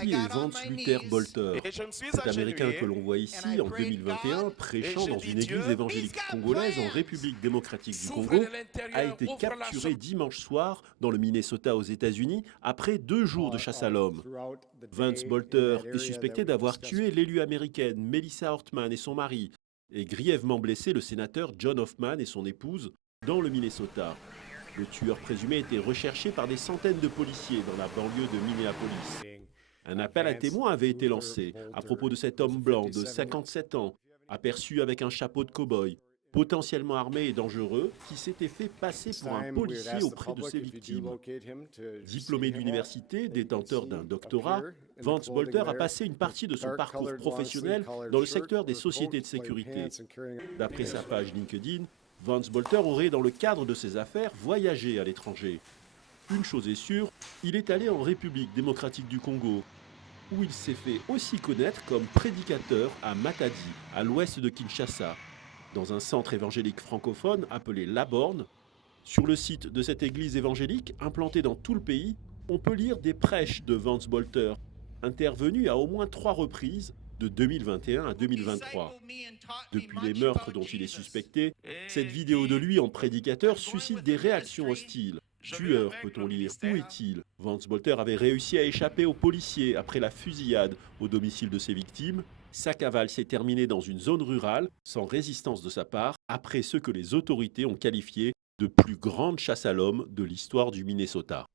Qui est Vance Luther Bolter? Cet Américain que l'on voit ici en 2021 prêchant dans une église évangélique congolaise en République démocratique du Congo a été capturé dimanche soir dans le Minnesota aux États-Unis après 2 jours de chasse à l'homme. Vance Bolter est suspecté d'avoir tué l'élue américaine Melissa Hortman et son mari et grièvement blessé le sénateur John Hoffman et son épouse dans le Minnesota. Le tueur présumé était recherché par des centaines de policiers dans la banlieue de Minneapolis. Un appel à témoins avait été lancé à propos de cet homme blanc de 57 ans, aperçu avec un chapeau de cow-boy, potentiellement armé et dangereux, qui s'était fait passer pour un policier auprès de ses victimes. Diplômé d'université, détenteur d'un doctorat, Vance Bolter a passé une partie de son parcours professionnel dans le secteur des sociétés de sécurité. D'après sa page LinkedIn, Vance Bolter aurait, dans le cadre de ses affaires, voyagé à l'étranger. Une chose est sûre, il est allé en République démocratique du Congo, où il s'est fait aussi connaître comme prédicateur à Matadi, à l'ouest de Kinshasa, dans un centre évangélique francophone appelé La Borne. Sur le site de cette église évangélique, implantée dans tout le pays, on peut lire des prêches de Vance Bolter, intervenus à au moins 3 reprises de 2021 à 2023. Depuis les meurtres dont il est suspecté, cette vidéo de lui en prédicateur suscite des réactions hostiles. Tueur, peut-on lire. Où est-il? Vance Bolter avait réussi à échapper aux policiers après la fusillade au domicile de ses victimes. Sa cavale s'est terminée dans une zone rurale, sans résistance de sa part, après ce que les autorités ont qualifié de plus grande chasse à l'homme de l'histoire du Minnesota.